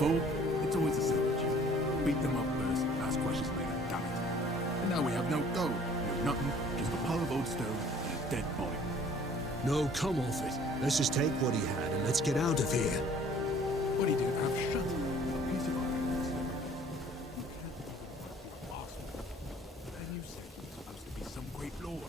fool. It's always the same. Beat them up first, ask questions later, damn it. And now we have no gold, no nothing, just a pile of old stone and a dead body. No, come off it. Let's just take what he had and let's get out of here. What he didn't have shut. A piece of iron in his stomach. You can't be a bastard. And you say he's supposed to be some great lord.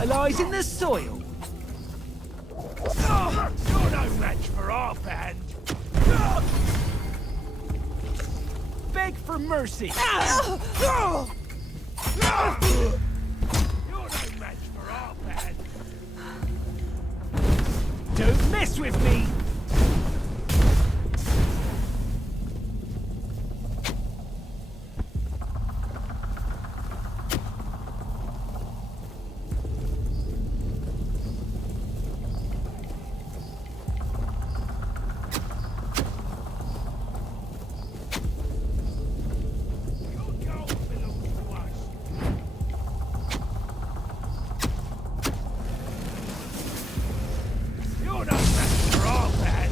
fertilising the soil. You're no match for our band. Beg for mercy. You're no match for our band. Don't mess with me. Your gold belongs to us. You're no match for our band.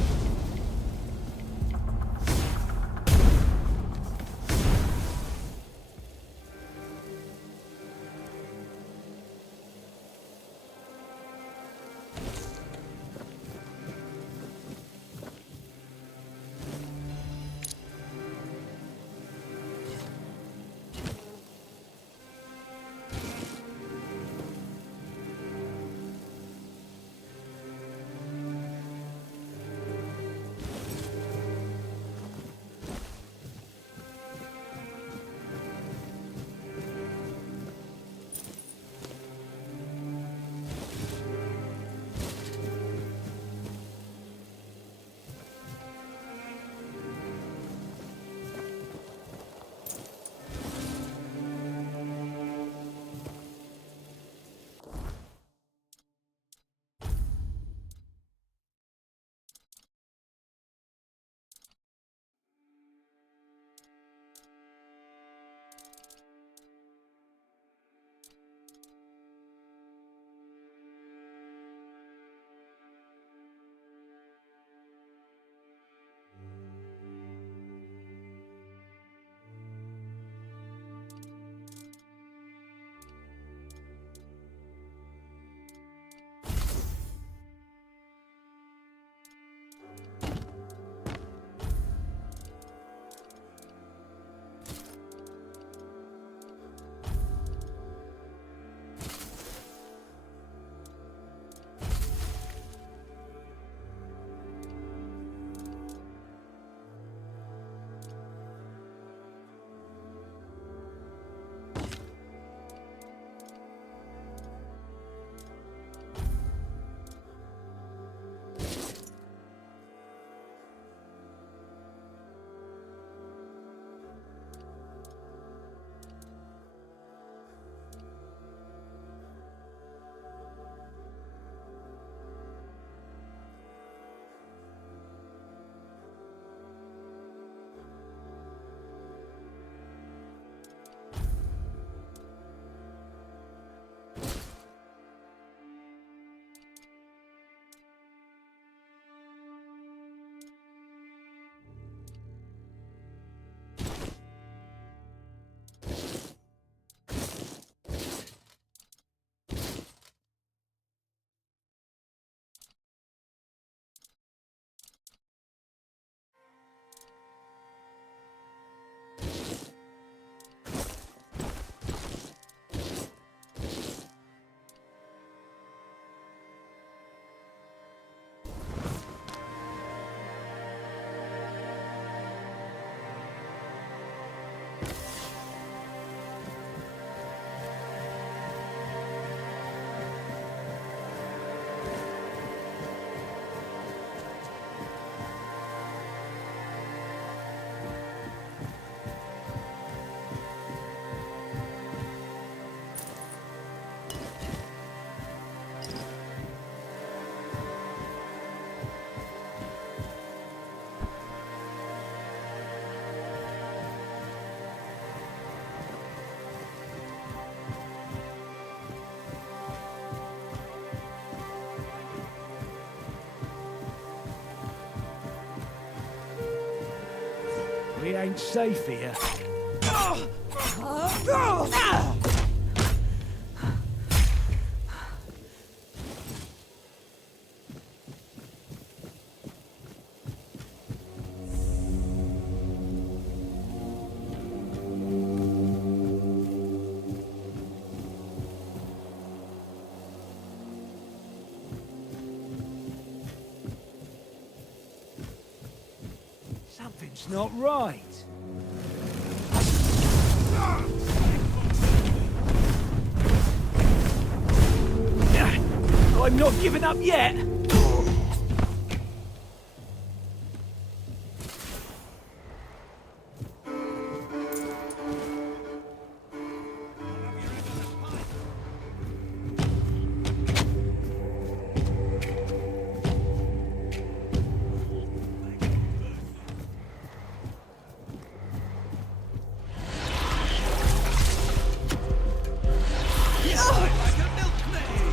We ain't safe here. It's not right. I'm not giving up yet. Like a milkmaid!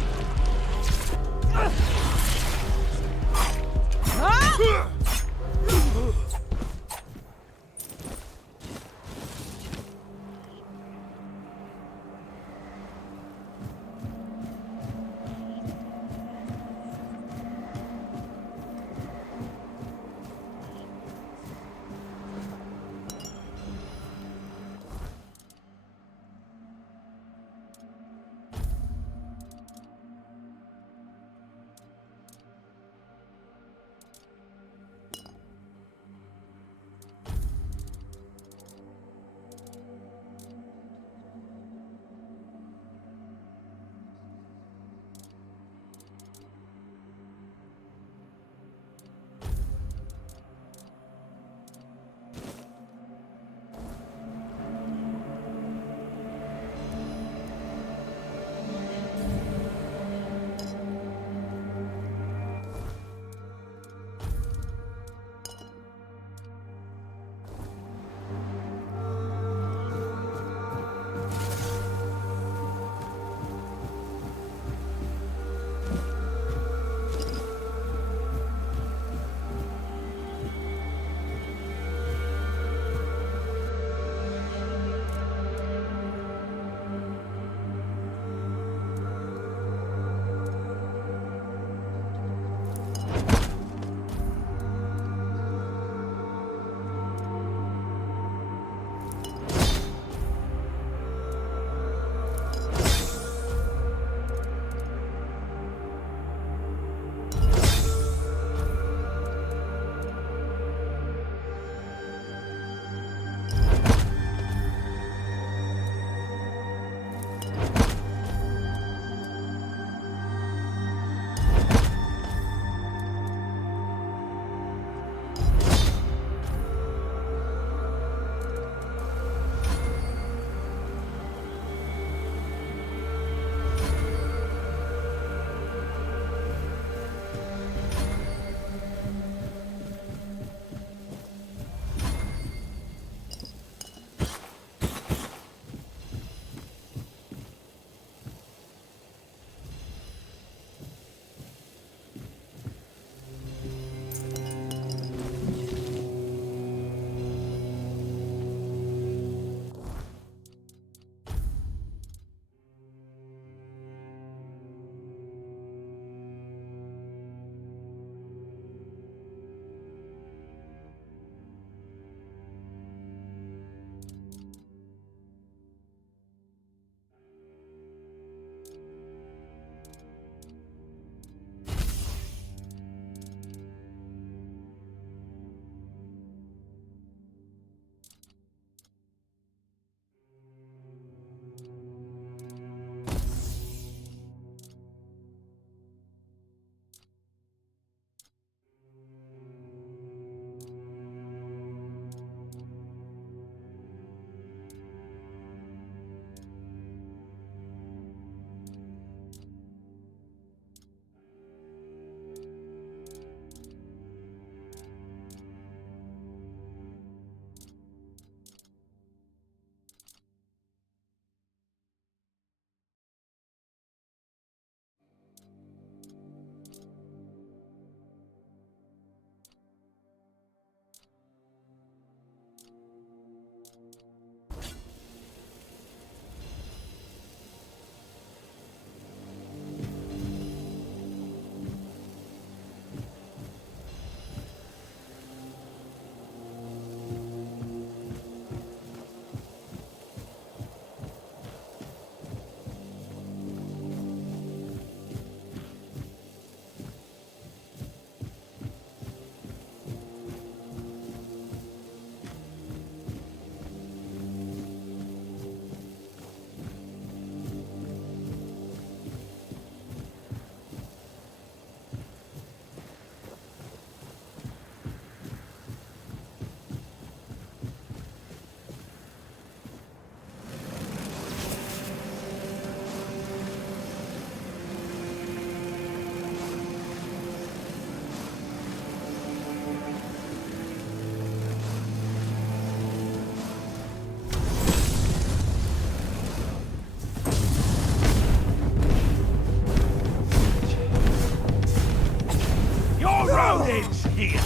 Here.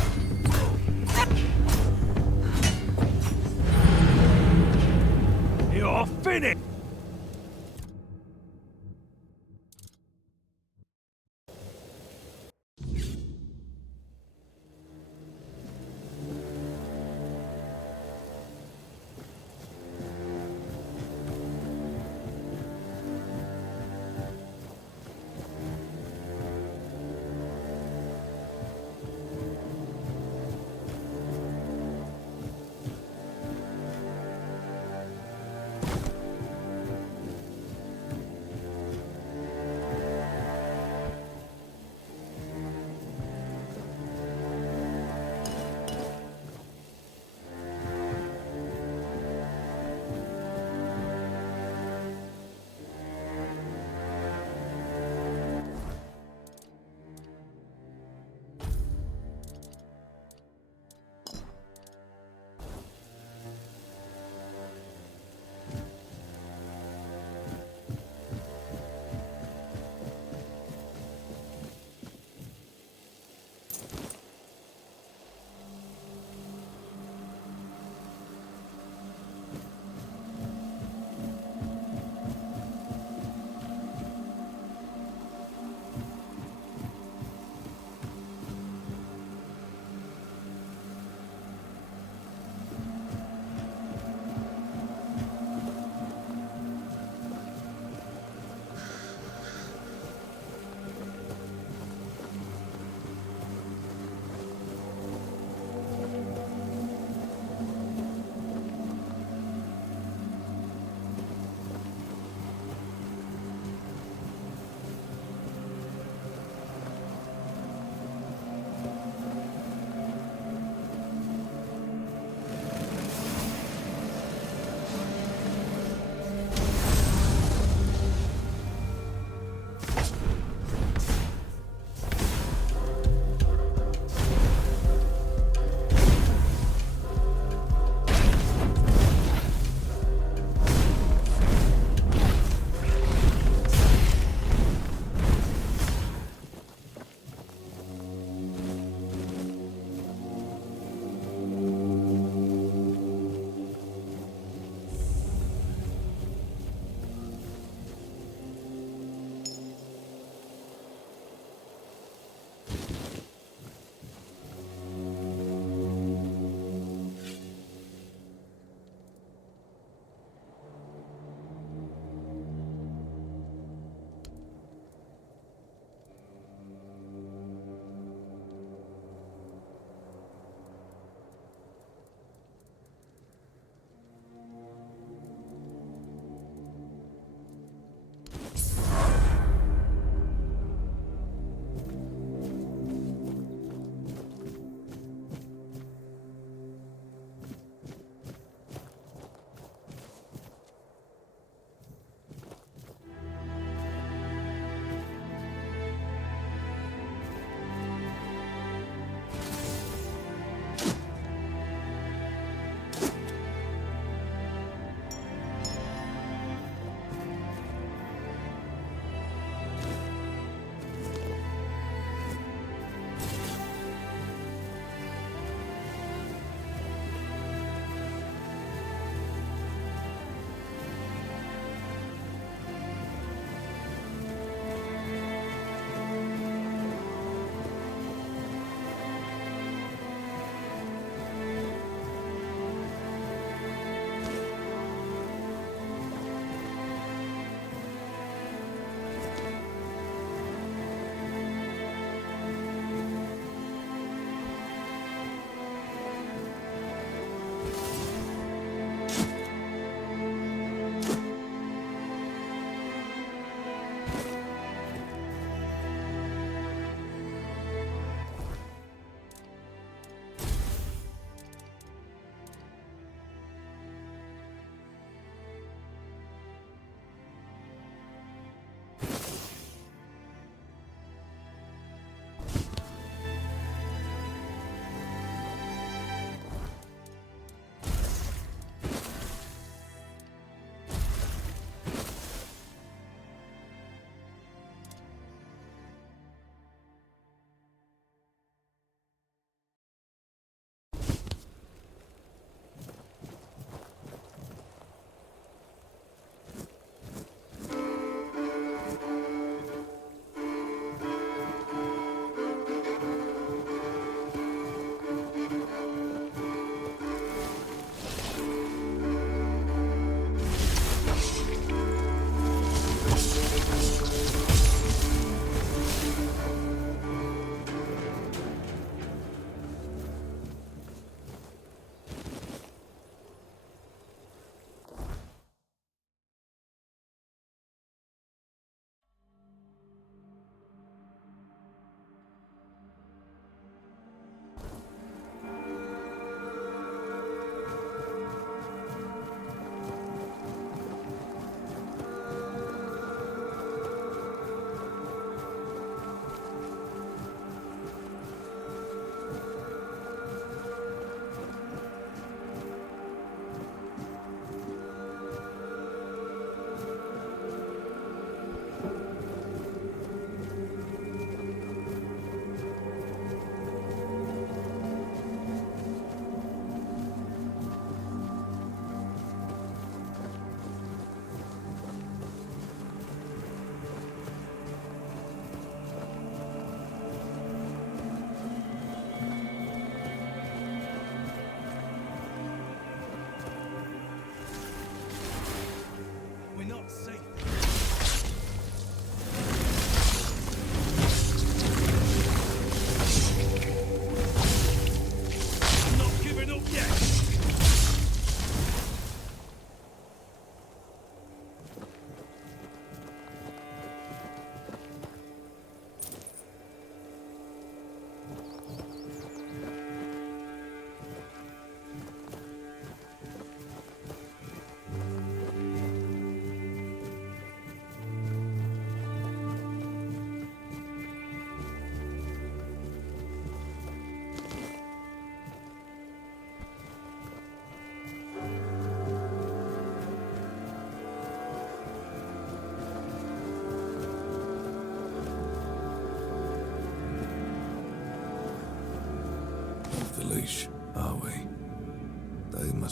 You're finished.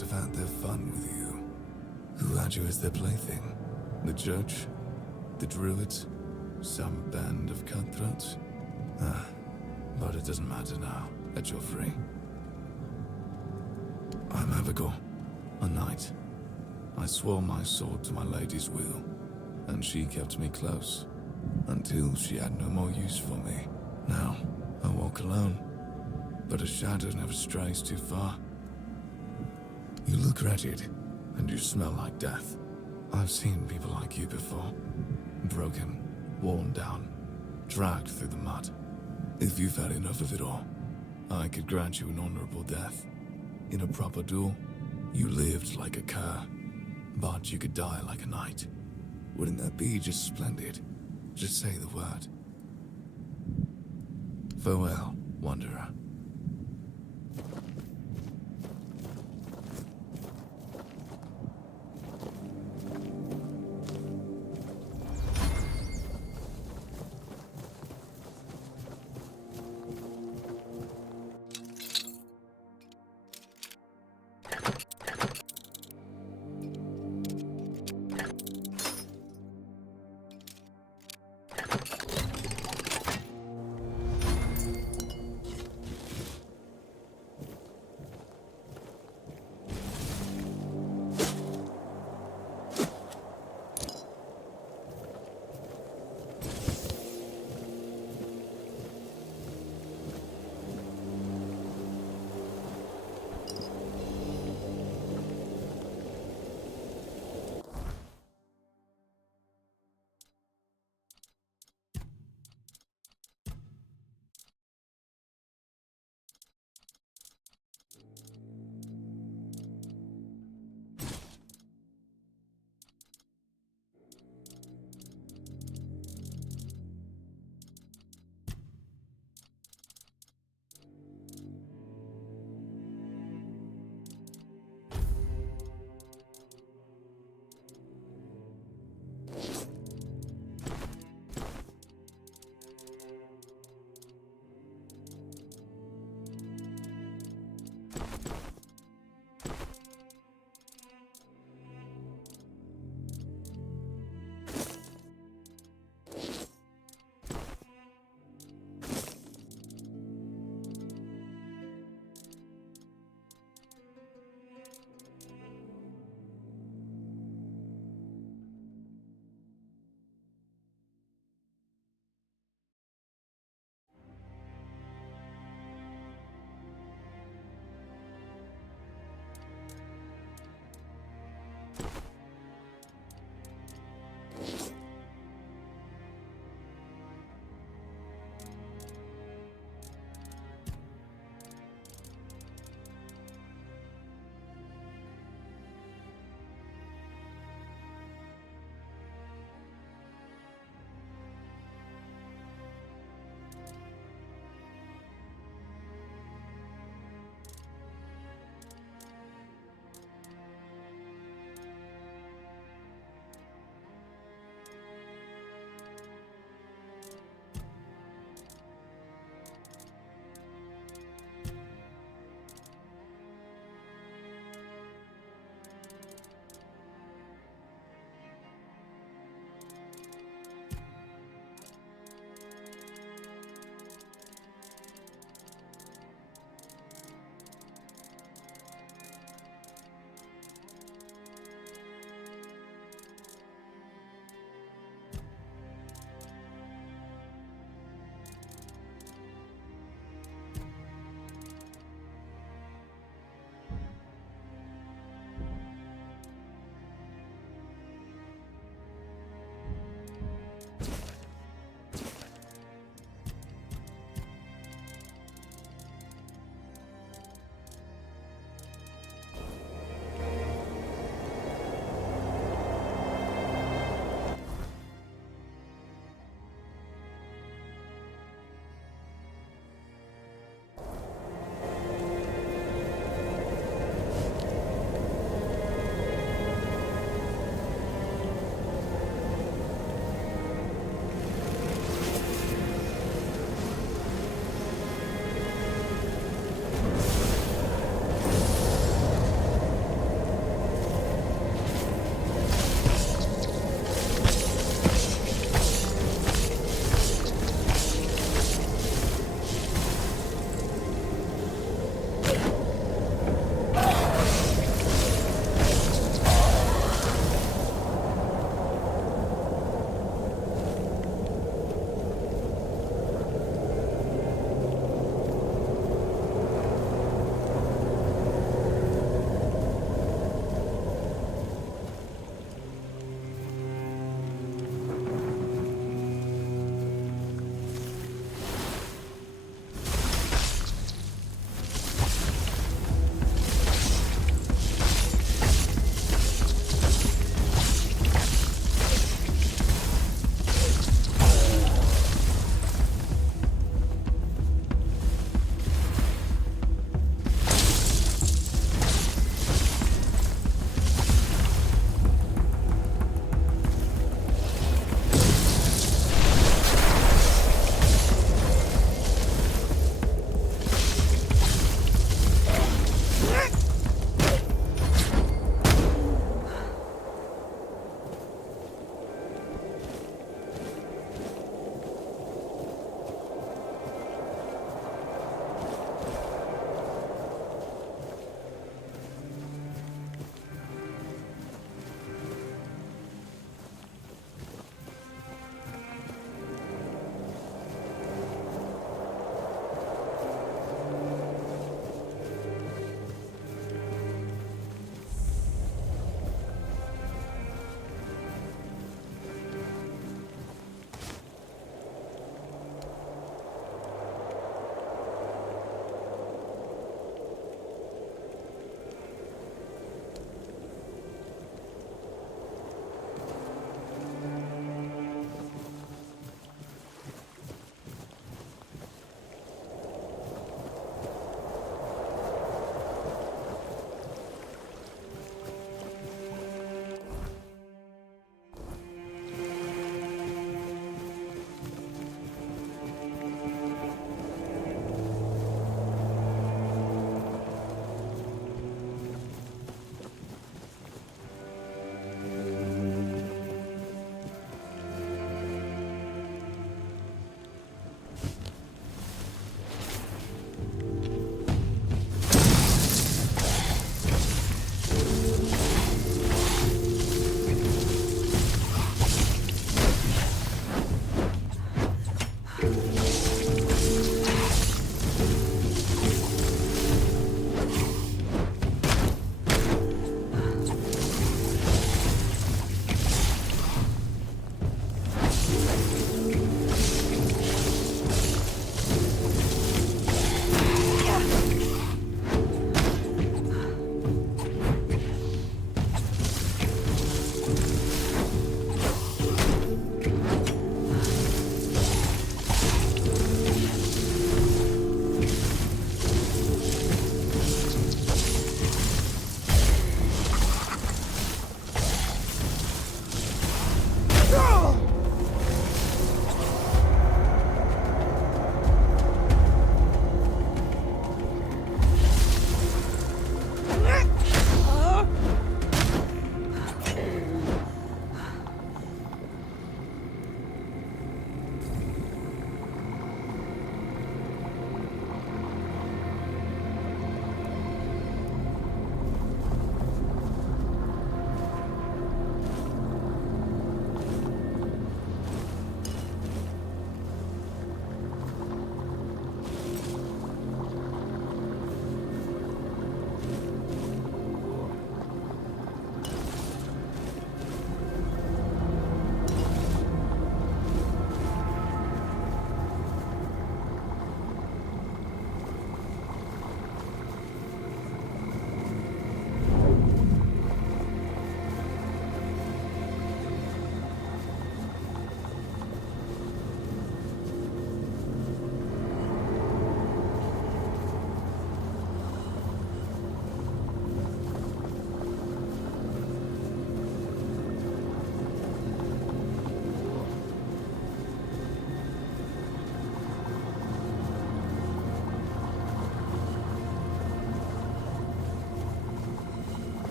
must have had their fun with you. Who had you as their plaything? The church? The druids? Some band of cutthroats? But it doesn't matter now that you're free. I'm Abigail, a knight. I swore my sword to my lady's will, and she kept me close, until she had no more use for me. Now, I walk alone, but a shadow never strays too far. You look wretched, and you smell like death. I've seen people like you before. Broken, worn down, dragged through the mud. If you've had enough of it all, I could grant you an honorable death. In a proper duel, you lived like a cur, but you could die like a knight. Wouldn't that be just splendid? Just say the word. Farewell, wanderer.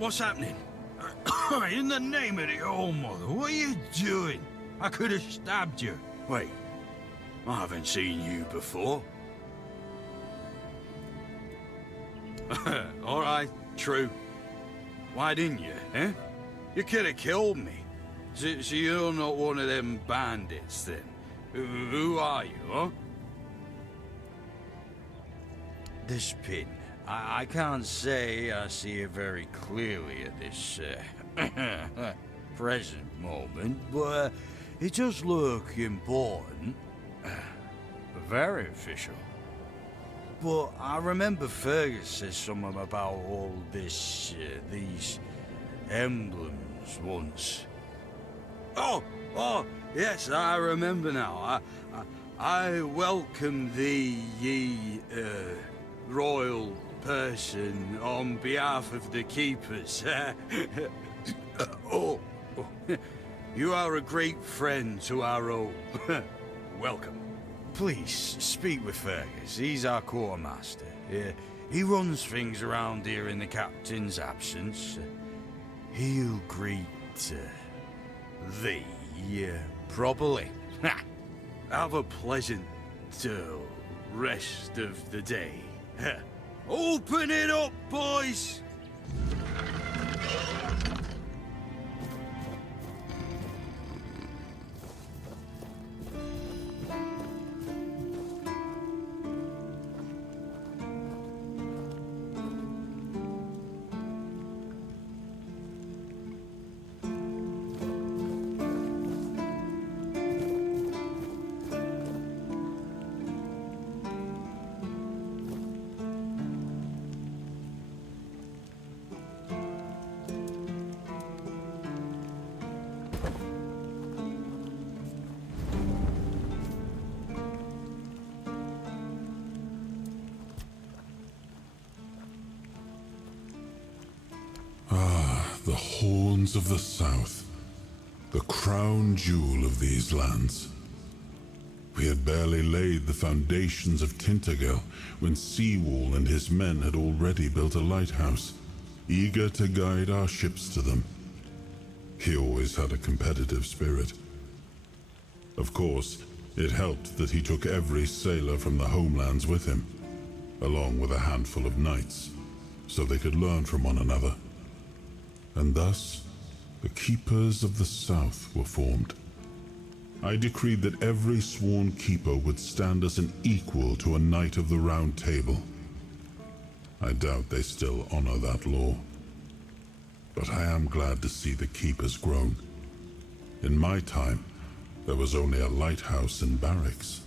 What's happening? In the name of the All-Mother, what are you doing? I could have stabbed you. Wait, I haven't seen you before. All right, true. Why didn't you, eh? You could have killed me. So you're not one of them bandits, then? Who are you, huh? This pin, I can't say I see it very clearly at this present moment, but it does look important. Very official. But I remember Fergus said something about all this, these emblems once. Oh, yes, I remember now. I welcome thee, ye, royal person, on behalf of the keepers. You are a great friend to our own. Welcome. Please, speak with Fergus. He's our quartermaster. He runs things around here in the captain's absence. He'll greet thee properly. Have a pleasant rest of the day. Open it up, boys! The horns of the south, the crown jewel of these lands. We had barely laid the foundations of Tainted Grail when Seawall and his men had already built a lighthouse, eager to guide our ships to them. He always had a competitive spirit. Of course, it helped that he took every sailor from the homelands with him, along with a handful of knights, so they could learn from one another. And thus, the Keepers of the South were formed. I decreed that every sworn keeper would stand as an equal to a Knight of the Round Table. I doubt they still honor that law. But I am glad to see the keepers grown. In my time, there was only a lighthouse and barracks.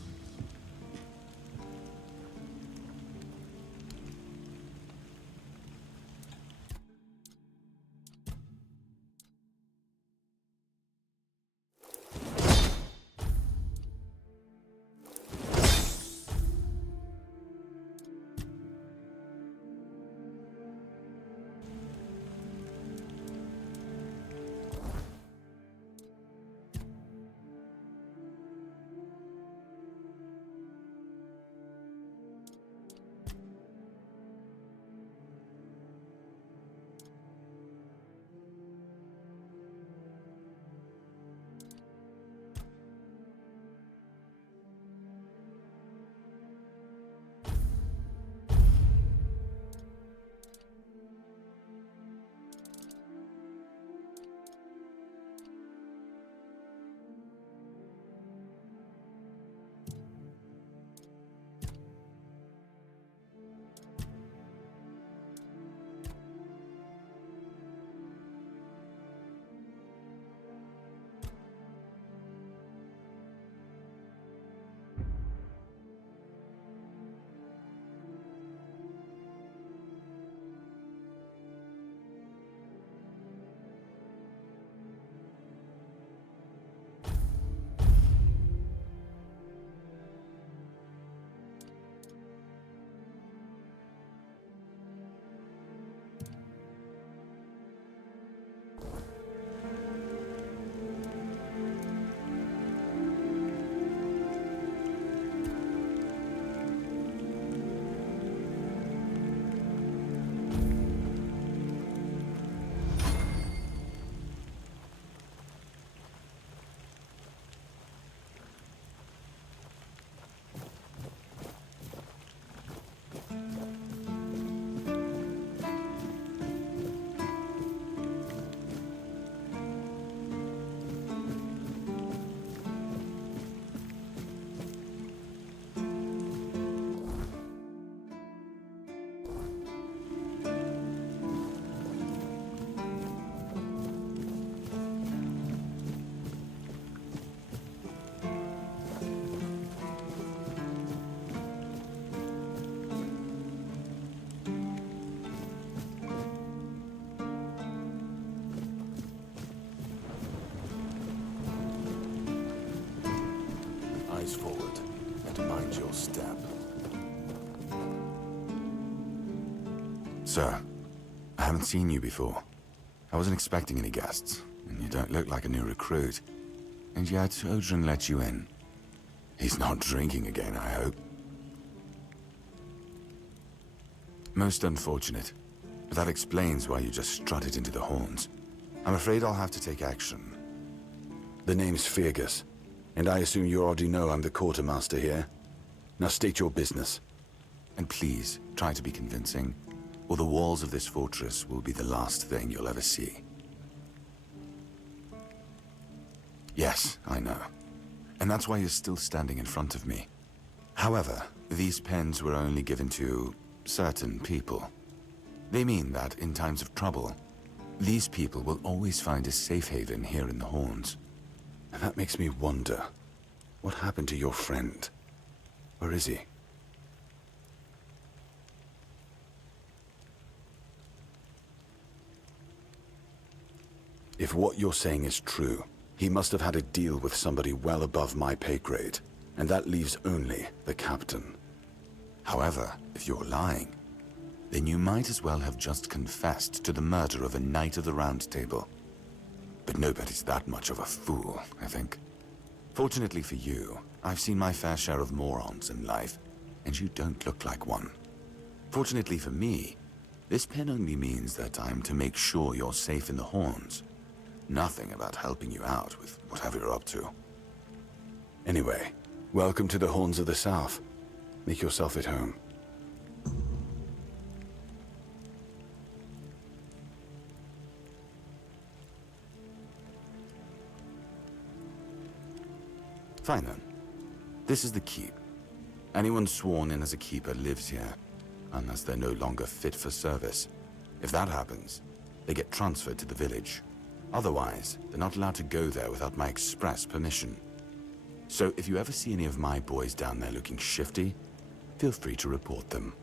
eyes forward and mind your step. Sir, I haven't seen you before. I wasn't expecting any guests, and you don't look like a new recruit. And yet, Odrin let you in. He's not drinking again, I hope. Most unfortunate, but that explains why you just strutted into the horns. I'm afraid I'll have to take action. The name's Fergus, and I assume you already know I'm the quartermaster here. Now state your business. And please, try to be convincing, or the walls of this fortress will be the last thing you'll ever see. Yes, I know. And that's why you're still standing in front of me. However, these pens were only given to certain people. They mean that in times of trouble, these people will always find a safe haven here in the Horns. And that makes me wonder, what happened to your friend? Where is he? If what you're saying is true, he must have had a deal with somebody well above my pay grade, and that leaves only the captain. However, if you're lying, then you might as well have just confessed to the murder of a Knight of the Round Table. But nobody's that much of a fool, I think. Fortunately for you, I've seen my fair share of morons in life, and you don't look like one. Fortunately for me, this pen only means that I'm to make sure you're safe in the Horns. Nothing about helping you out with whatever you're up to. Anyway, welcome to the Horns of the South. Make yourself at home. Fine then. This is the keep. Anyone sworn in as a keeper lives here, unless they're no longer fit for service. If that happens, they get transferred to the village. Otherwise, they're not allowed to go there without my express permission. So if you ever see any of my boys down there looking shifty, feel free to report them.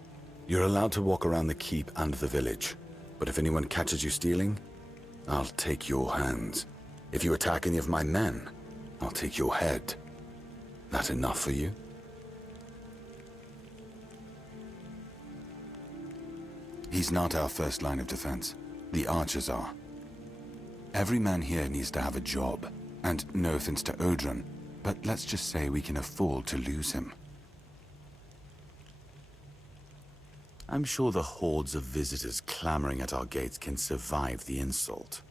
You're allowed to walk around the keep and the village, but if anyone catches you stealing, I'll take your hands. If you attack any of my men, I'll take your head. That enough for you? He's not our first line of defense. The archers are. Every man here needs to have a job, and no offense to Odrin, but let's just say we can afford to lose him. I'm sure the hordes of visitors clamoring at our gates can survive the insult.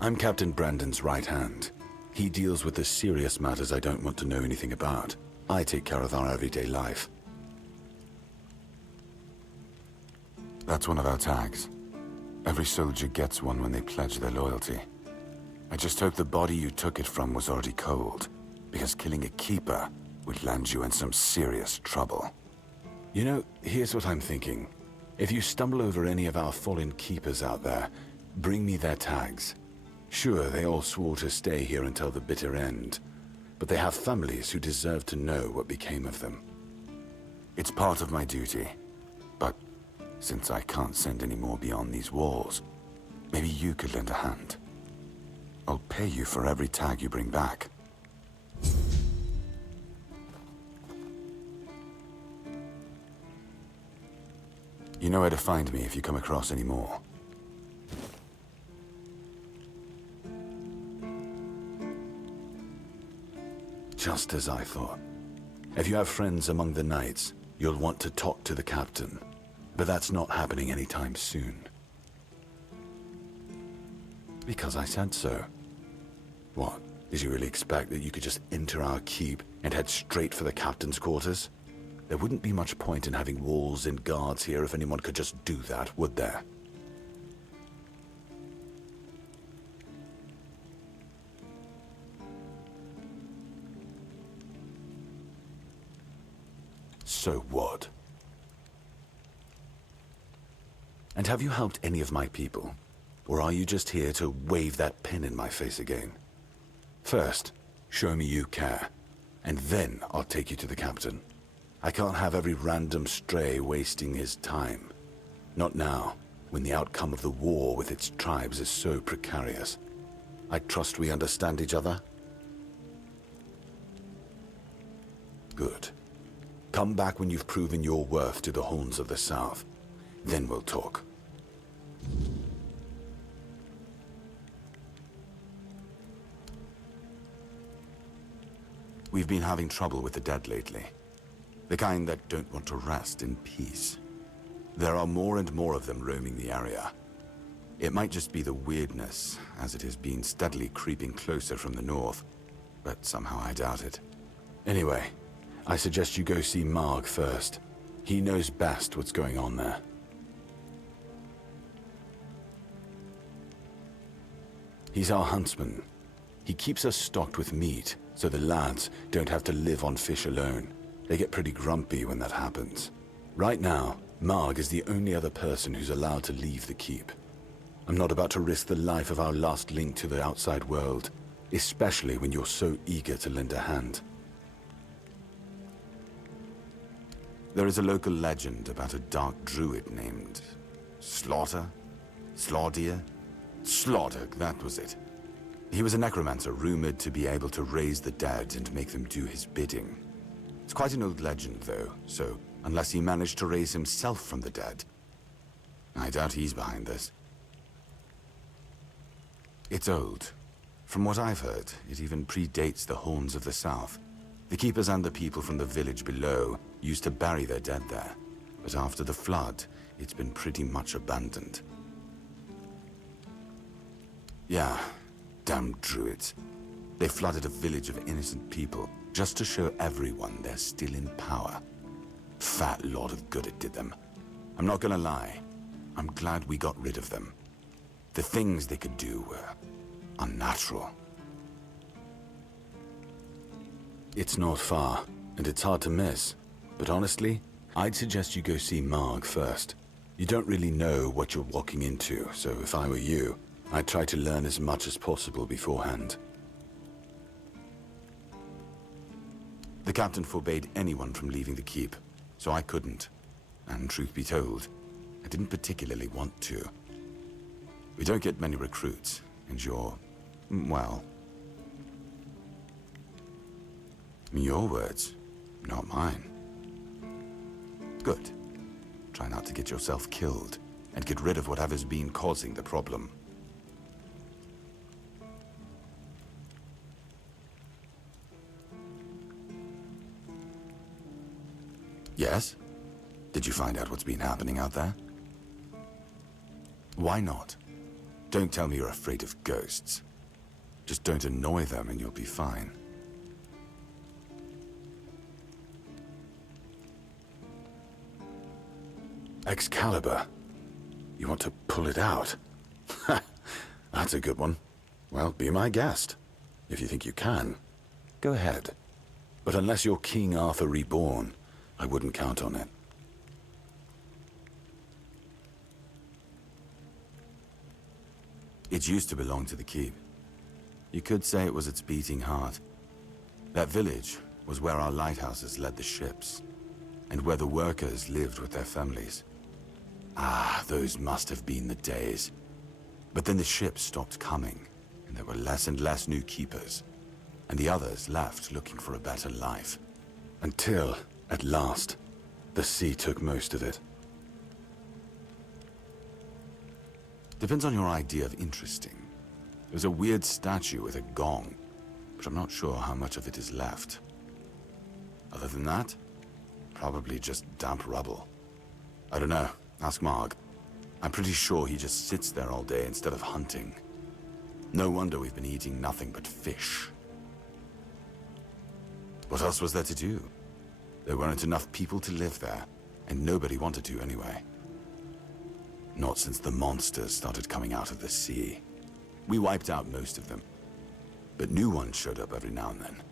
I'm Captain Brandon's right hand. He deals with the serious matters I don't want to know anything about. I take care of our everyday life. That's one of our tags. Every soldier gets one when they pledge their loyalty. I just hope the body you took it from was already cold, because killing a keeper would land you in some serious trouble. You know, here's what I'm thinking. If you stumble over any of our fallen keepers out there, bring me their tags. Sure, they all swore to stay here until the bitter end, but they have families who deserve to know what became of them. It's part of my duty, but since I can't send any more beyond these walls, maybe you could lend a hand. I'll pay you for every tag you bring back. You know where to find me if you come across any more. Just as I thought. If you have friends among the knights, you'll want to talk to the captain. But that's not happening anytime soon. Because I said so. What? Did you really expect that you could just enter our keep and head straight for the captain's quarters? There wouldn't be much point in having walls and guards here if anyone could just do that, would there? So what? And have you helped any of my people? Or are you just here to wave that pen in my face again? First, show me you care, and then I'll take you to the captain. I can't have every random stray wasting his time. Not now, when the outcome of the war with its tribes is so precarious. I trust we understand each other? Good. Come back when you've proven your worth to the Horns of the South. Then we'll talk. We've been having trouble with the dead lately. The kind that don't want to rest in peace. There are more and more of them roaming the area. It might just be the weirdness, as it has been steadily creeping closer from the north, but somehow I doubt it. Anyway, I suggest you go see Marg first. He knows best what's going on there. He's our huntsman. He keeps us stocked with meat, so the lads don't have to live on fish alone. They get pretty grumpy when that happens. Right now, Marg is the only other person who's allowed to leave the keep. I'm not about to risk the life of our last link to the outside world, especially when you're so eager to lend a hand. There is a local legend about a dark druid named Slaughter? Slaughter, that was it. He was a necromancer rumored to be able to raise the dead and make them do his bidding. It's quite an old legend, though, so unless he managed to raise himself from the dead, I doubt he's behind this. It's old. From what I've heard, it even predates the Horns of the South. The keepers and the people from the village below used to bury their dead there, but after the flood, it's been pretty much abandoned. Yeah, damn druids. They flooded a village of innocent people just to show everyone they're still in power. Fat lot of good it did them. I'm not gonna lie, I'm glad we got rid of them. The things they could do were unnatural. It's not far, and it's hard to miss. But honestly, I'd suggest you go see Marg first. You don't really know what you're walking into, so if I were you, I'd try to learn as much as possible beforehand. The captain forbade anyone from leaving the keep, so I couldn't. And truth be told, I didn't particularly want to. We don't get many recruits, and you're, well, your words, not mine. Good. Try not to get yourself killed, and get rid of whatever's been causing the problem. Yes? Did you find out what's been happening out there? Why not? Don't tell me you're afraid of ghosts. Just don't annoy them and you'll be fine. Excalibur. You want to pull it out? Ha! That's a good one. Well, be my guest. If you think you can, go ahead. But unless you're King Arthur reborn, I wouldn't count on it. It used to belong to the keep. You could say it was its beating heart. That village was where our lighthouses led the ships, and where the workers lived with their families. Ah, those must have been the days. But then the ships stopped coming, and there were less and less new keepers, and the others left looking for a better life. Until, at last, the sea took most of it. Depends on your idea of interesting. There's a weird statue with a gong, but I'm not sure how much of it is left. Other than that, probably just damp rubble. I don't know. Ask Marg. I'm pretty sure he just sits there all day instead of hunting. No wonder we've been eating nothing but fish. What else was there to do? There weren't enough people to live there, and nobody wanted to anyway. Not since the monsters started coming out of the sea. We wiped out most of them, but new ones showed up every now and then.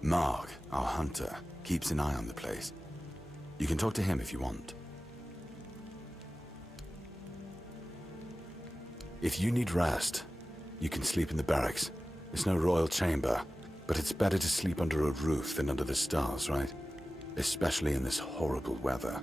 Marg, our hunter, keeps an eye on the place. You can talk to him if you want. If you need rest, you can sleep in the barracks. It's no royal chamber, but it's better to sleep under a roof than under the stars, right? Especially in this horrible weather.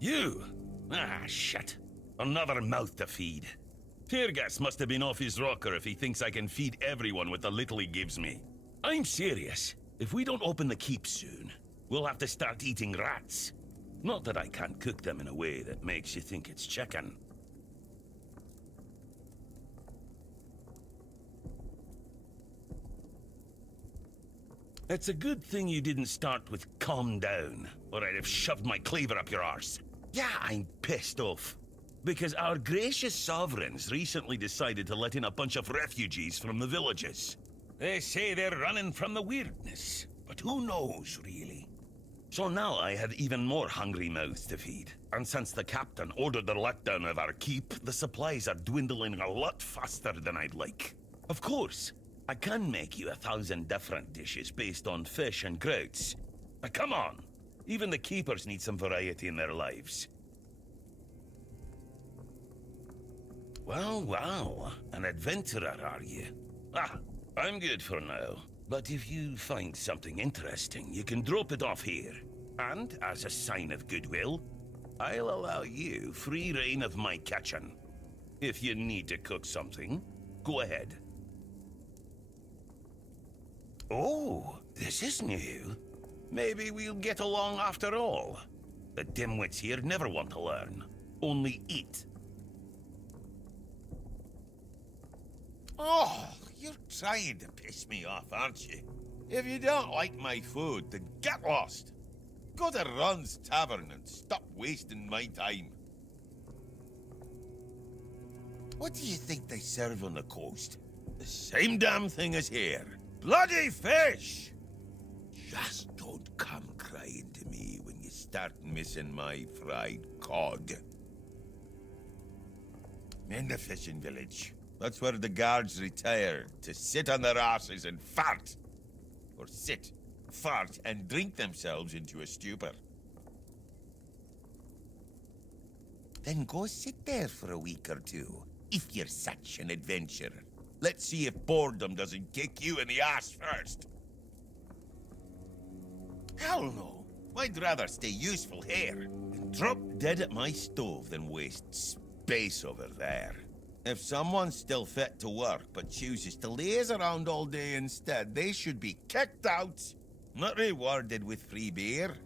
You? Ah, shit. Another mouth to feed. Teargas must have been off his rocker if he thinks I can feed everyone with the little he gives me. I'm serious. If we don't open the keep soon, we'll have to start eating rats. Not that I can't cook them in a way that makes you think it's chicken. It's a good thing you didn't start with calm down, or I'd have shoved my cleaver up your arse. Yeah, I'm pissed off. Because our gracious sovereigns recently decided to let in a bunch of refugees from the villages. They say they're running from the weirdness, but who knows, really? So now I have even more hungry mouths to feed. And since the captain ordered the letdown of our keep, the supplies are dwindling a lot faster than I'd like. Of course, I can make you 1,000 different dishes based on fish and krauts. But come on, even the keepers need some variety in their lives. Well, an adventurer, are you? Ah, I'm good for now. But if you find something interesting, you can drop it off here. And, as a sign of goodwill, I'll allow you free reign of my kitchen. If you need to cook something, go ahead. Oh, this is new. Maybe we'll get along after all. The dimwits here never want to learn, only eat. Oh, you're trying to piss me off, aren't you? If you don't like my food, then get lost. Go to Ron's Tavern and stop wasting my time. What do you think they serve on the coast? The same damn thing as here. Bloody fish! Just don't come crying to me when you start missing my fried cod. In the fishing village. That's where the guards retire to sit on their asses and fart. Or sit, fart, and drink themselves into a stupor. Then go sit there for a week or two, if you're such an adventurer. Let's see if boredom doesn't kick you in the ass first. Hell no. I'd rather stay useful here and drop dead at my stove than waste space over there. If someone's still fit to work but chooses to laze around all day instead, they should be kicked out, not rewarded with free beer.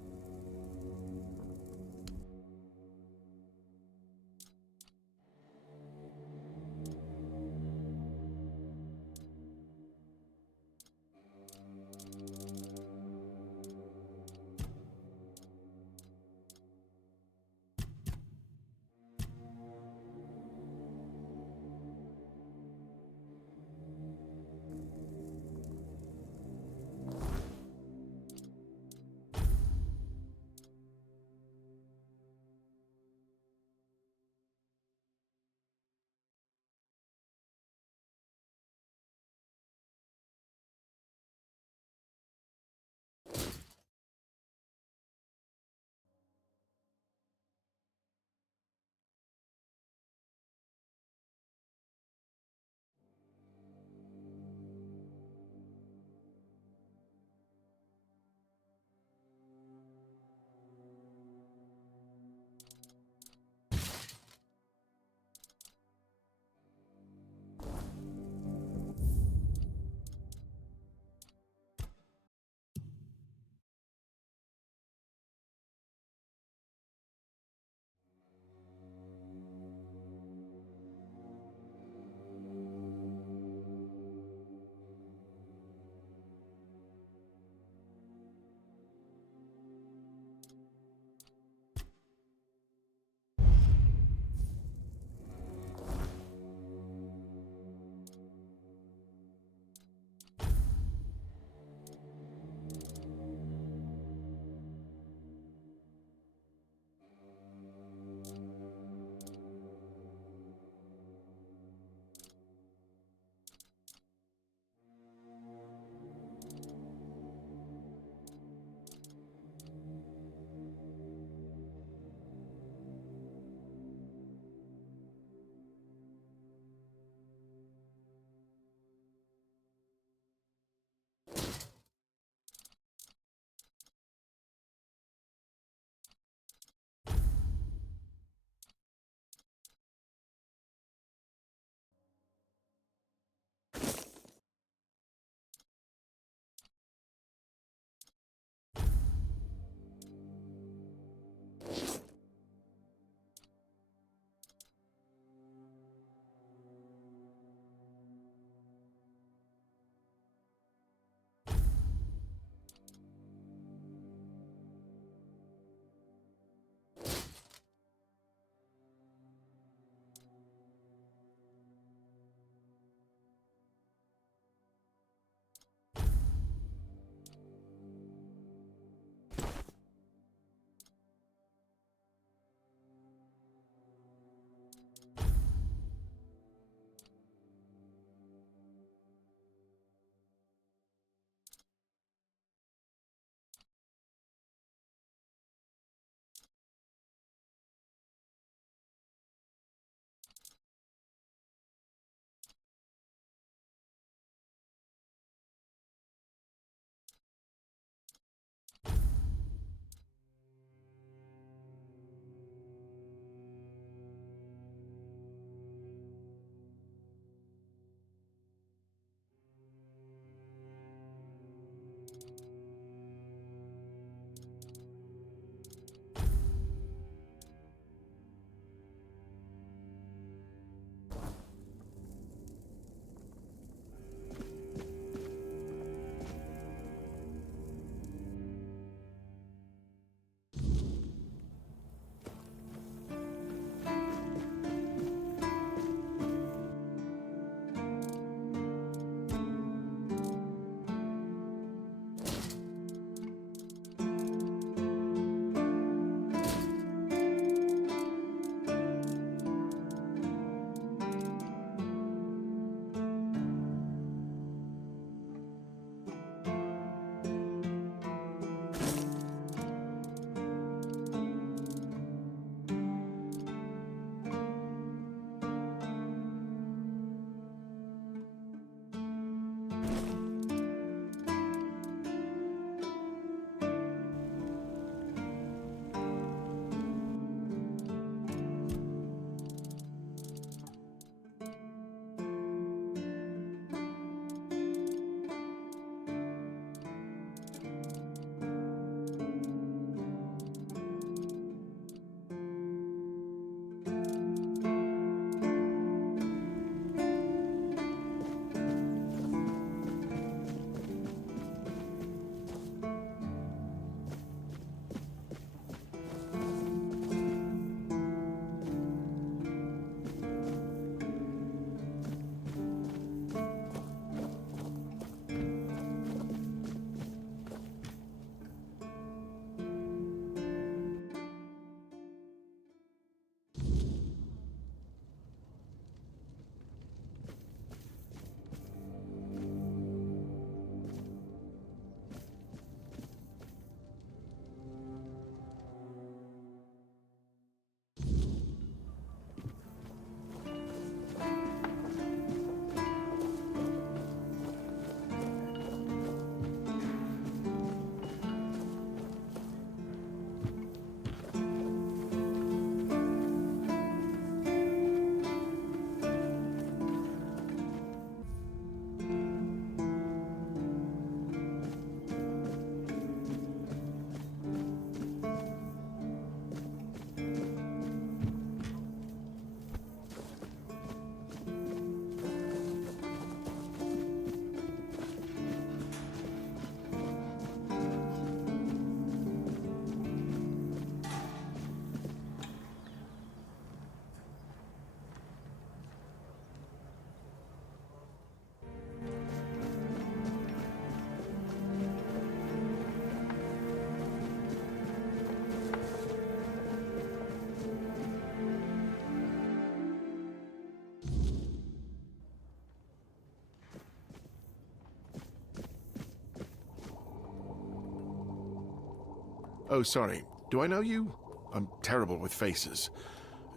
Oh, sorry. Do I know you? I'm terrible with faces.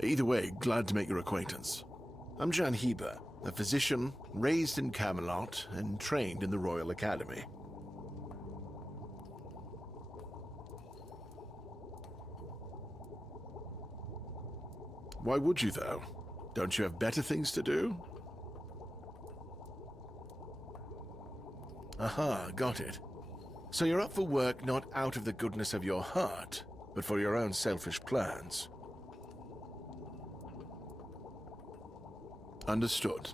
Either way, glad to make your acquaintance. I'm Jan Heber, a physician raised in Camelot and trained in the Royal Academy. Why would you, though? Don't you have better things to do? Aha, got it. So you're up for work not out of the goodness of your heart, but for your own selfish plans. Understood.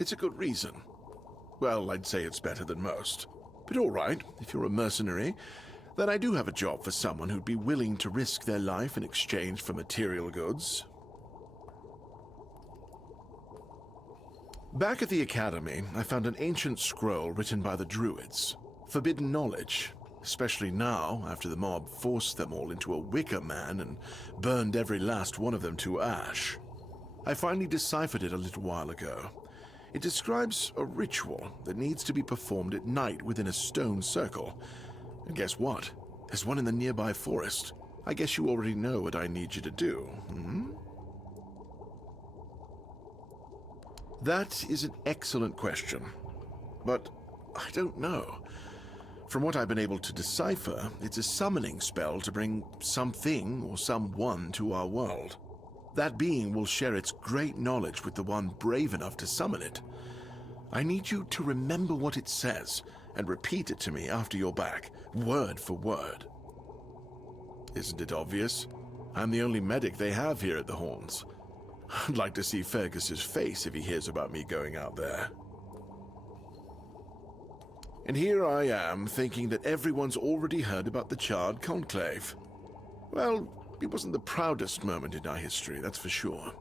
It's a good reason. Well, I'd say it's better than most. But all right, if you're a mercenary, then I do have a job for someone who'd be willing to risk their life in exchange for material goods. Back at the Academy, I found an ancient scroll written by the Druids. Forbidden knowledge, especially now, after the mob forced them all into a wicker man and burned every last one of them to ash. I finally deciphered it a little while ago. It describes a ritual that needs to be performed at night within a stone circle. And guess what? There's one in the nearby forest. I guess you already know what I need you to do, hmm? That is an excellent question, but I don't know. From what I've been able to decipher, it's a summoning spell to bring something or someone to our world. That being will share its great knowledge with the one brave enough to summon it. I need you to remember what it says and repeat it to me after you're back, word for word. Isn't it obvious? I'm the only medic they have here at the Horns. I'd like to see Fergus's face if he hears about me going out there. And here I am, thinking that everyone's already heard about the Charred Conclave. Well, it wasn't the proudest moment in our history, that's for sure.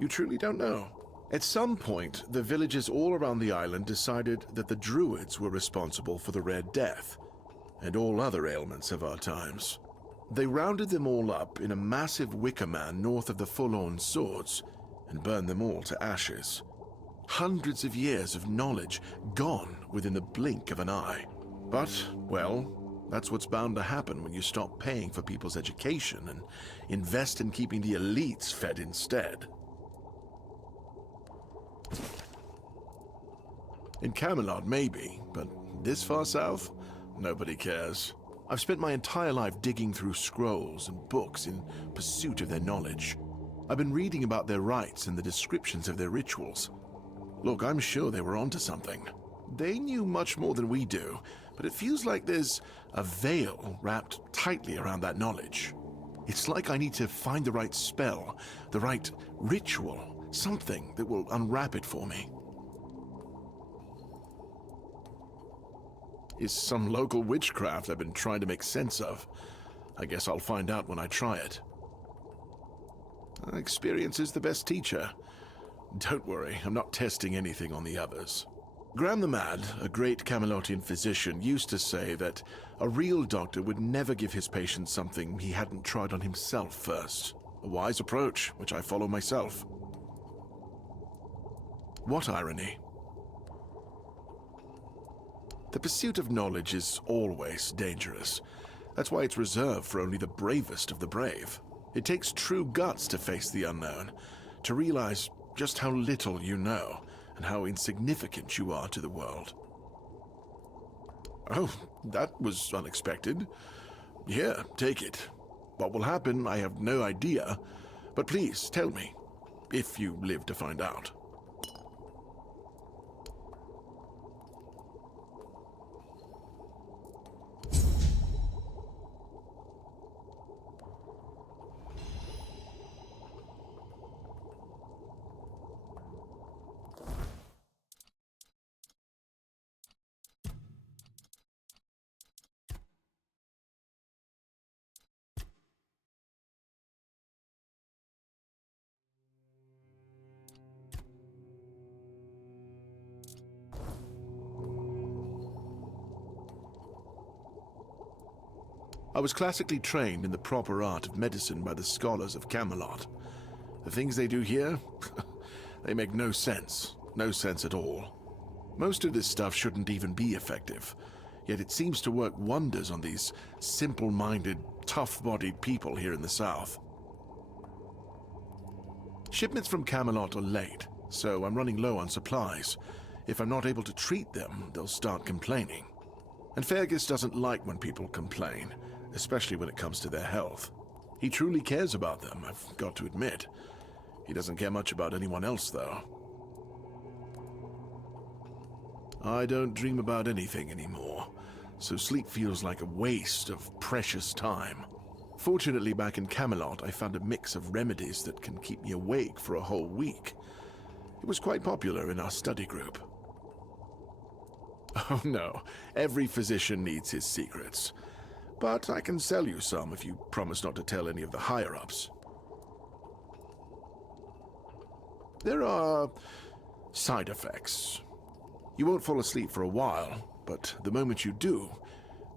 You truly don't know. At some point, the villagers all around the island decided that the Druids were responsible for the Red Death, and all other ailments of our times. They rounded them all up in a massive wicker man north of the Forlorn Swords and burned them all to ashes. Hundreds of years of knowledge gone within the blink of an eye. But, well, that's what's bound to happen when you stop paying for people's education and invest in keeping the elites fed instead. In Camelot, maybe, but this far south, nobody cares. I've spent my entire life digging through scrolls and books in pursuit of their knowledge. I've been reading about their rites and the descriptions of their rituals. Look, I'm sure they were onto something. They knew much more than we do, but it feels like there's a veil wrapped tightly around that knowledge. It's like I need to find the right spell, the right ritual, something that will unwrap it for me. Is some local witchcraft I've been trying to make sense of. I guess I'll find out when I try it. Experience is the best teacher. Don't worry, I'm not testing anything on the others. Graham the Mad, a great Camelotian physician, used to say that a real doctor would never give his patient something he hadn't tried on himself first. A wise approach, which I follow myself. What irony? The pursuit of knowledge is always dangerous. That's why it's reserved for only the bravest of the brave. It takes true guts to face the unknown, to realize just how little you know and how insignificant you are to the world. Oh, that was unexpected. Here, take it. What will happen, I have no idea, but please tell me, if you live to find out. I was classically trained in the proper art of medicine by the scholars of Camelot. The things they do here, they make no sense. No sense at all. Most of this stuff shouldn't even be effective. Yet it seems to work wonders on these simple-minded, tough-bodied people here in the south. Shipments from Camelot are late, so I'm running low on supplies. If I'm not able to treat them, they'll start complaining. And Fergus doesn't like when people complain, especially when it comes to their health. He truly cares about them, I've got to admit. He doesn't care much about anyone else, though. I don't dream about anything anymore, so sleep feels like a waste of precious time. Fortunately, back in Camelot, I found a mix of remedies that can keep me awake for a whole week. It was quite popular in our study group. Oh no, every physician needs his secrets. But I can sell you some if you promise not to tell any of the higher-ups. There are side effects. You won't fall asleep for a while, but the moment you do,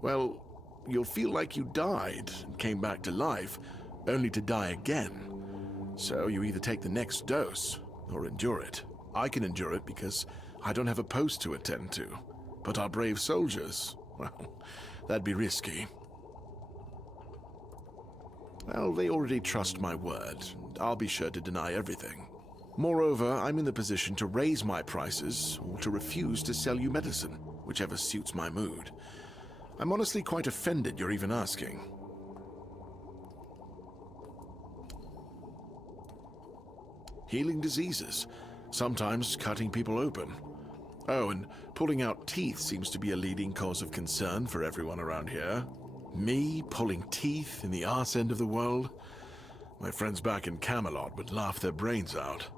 well, you'll feel like you died and came back to life, only to die again. So you either take the next dose or endure it. I can endure it because I don't have a post to attend to. But our brave soldiers, well, that'd be risky. Well, they already trust my word, and I'll be sure to deny everything. Moreover, I'm in the position to raise my prices or to refuse to sell you medicine, whichever suits my mood. I'm honestly quite offended you're even asking. Healing diseases, sometimes cutting people open. Oh, and pulling out teeth seems to be a leading cause of concern for everyone around here. Me pulling teeth in the arse end of the world? My friends back in Camelot would laugh their brains out.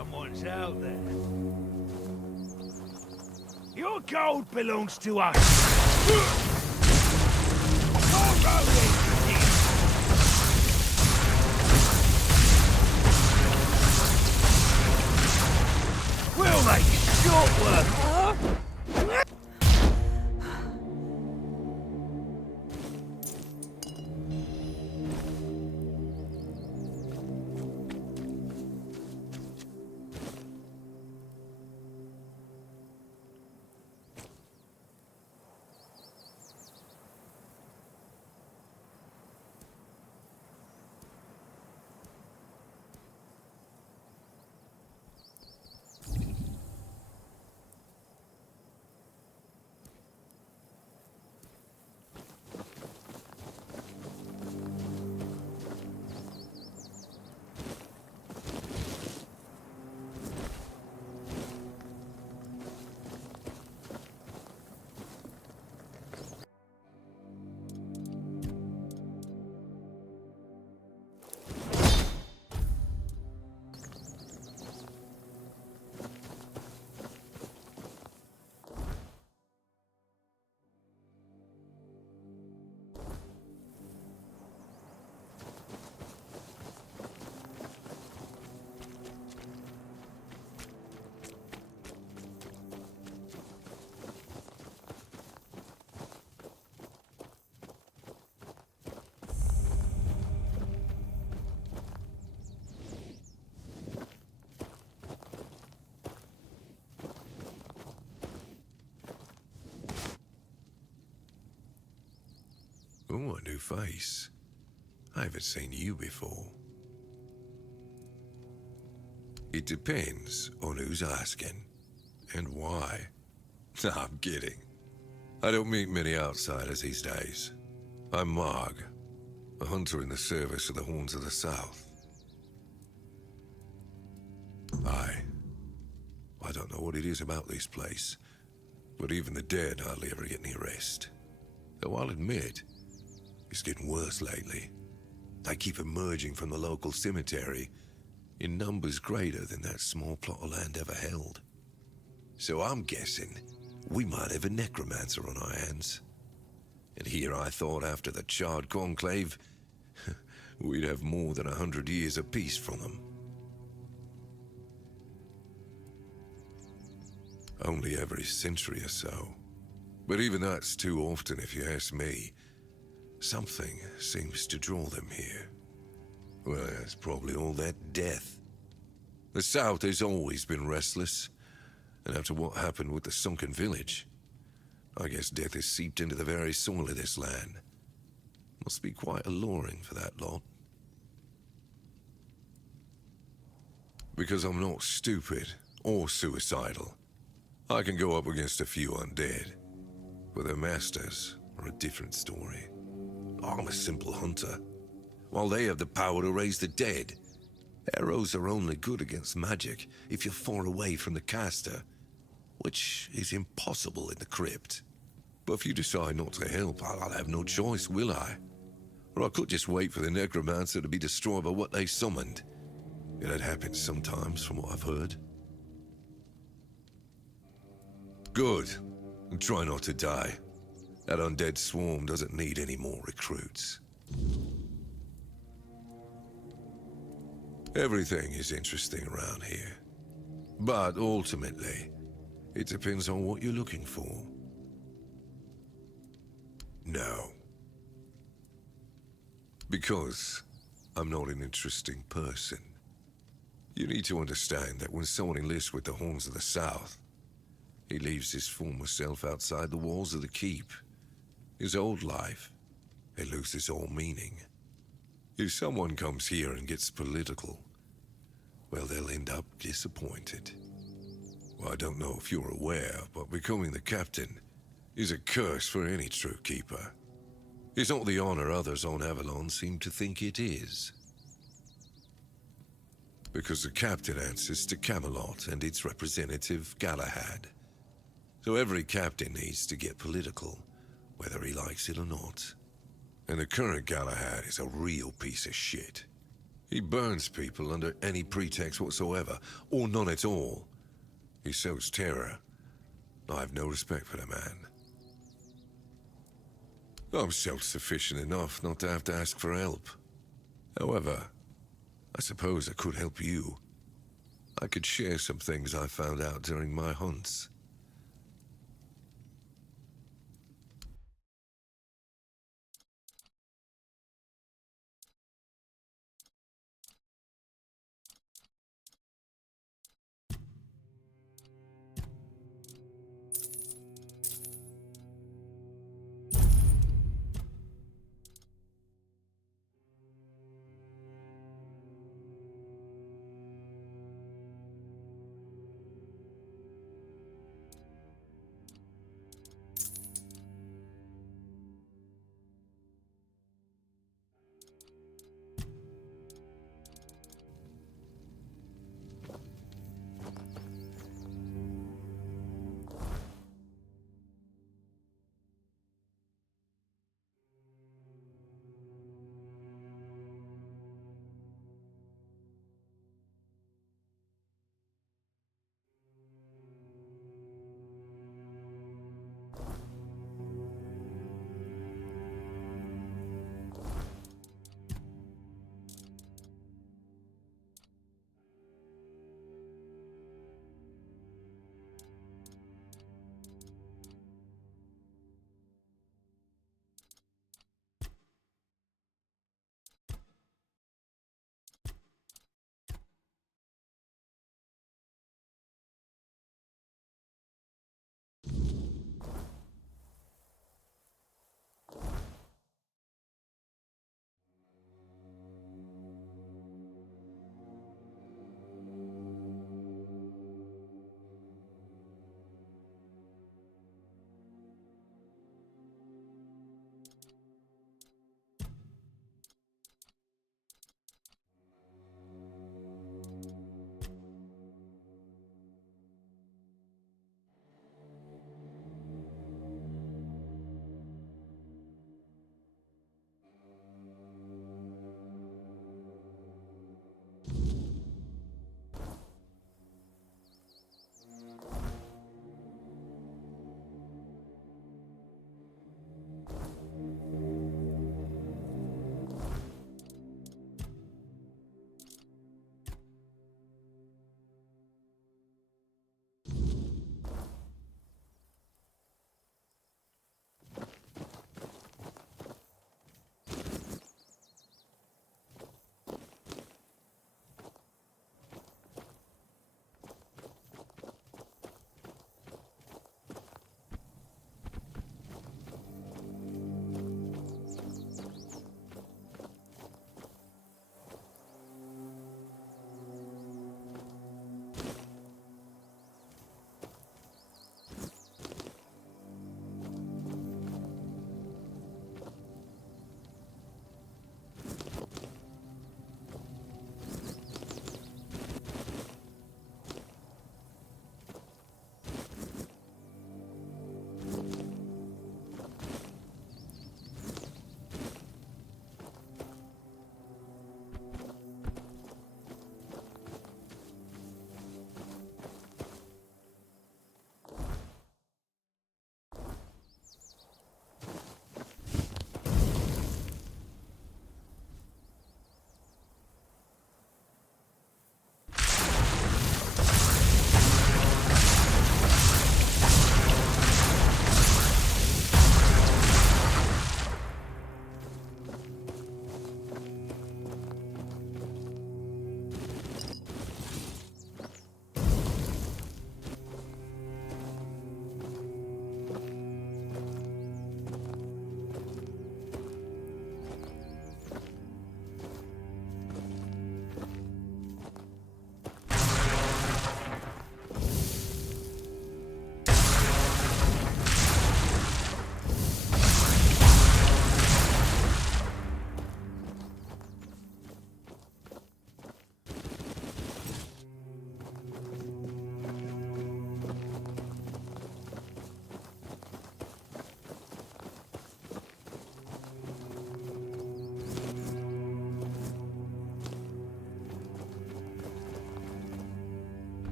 Someone's out there. Your gold belongs to us. Your road is here. We'll make short work. Oh, a new face. I haven't seen you before. It depends on who's asking and why. Nah, I'm kidding. I don't meet many outsiders these days. I'm Marg, a hunter in the service of the Horns of the South. I don't know what it is about this place, but even the dead hardly ever get any rest. Though I'll admit, it's getting worse lately. They keep emerging from the local cemetery in numbers greater than that small plot of land ever held. So I'm guessing we might have a necromancer on our hands. And here I thought after the Charred Conclave, we'd have more than 100 years of peace from them. Only every century or so. But even that's too often if you ask me. Something seems to draw them here. Well, it's probably all that death. The South has always been restless, and after what happened with the sunken village, I guess death has seeped into the very soil of this land. Must be quite alluring for that lot. Because I'm not stupid or suicidal, I can go up against a few undead, but their masters are a different story. I'm a simple hunter, while they have the power to raise the dead. Arrows are only good against magic if you're far away from the caster, which is impossible in the crypt. But if you decide not to help, I'll have no choice, will I? Or I could just wait for the necromancer to be destroyed by what they summoned. It happens sometimes, from what I've heard. Good. And try not to die. That undead swarm doesn't need any more recruits. Everything is interesting around here. But ultimately, it depends on what you're looking for. No. Because I'm not an interesting person. You need to understand that when someone enlists with the Horns of the South, he leaves his former self outside the walls of the keep. His old life, it loses all meaning. If someone comes here and gets political, well, they'll end up disappointed. Well, I don't know if you're aware, but becoming the captain is a curse for any true keeper. It's not the honor others on Avalon seem to think it is. Because the captain answers to Camelot and its representative, Galahad. So every captain needs to get political, whether he likes it or not. And the current Galahad is a real piece of shit. He burns people under any pretext whatsoever, or none at all. He sows terror. I have no respect for the man. I'm self-sufficient enough not to have to ask for help. However, I suppose I could help you. I could share some things I found out during my hunts.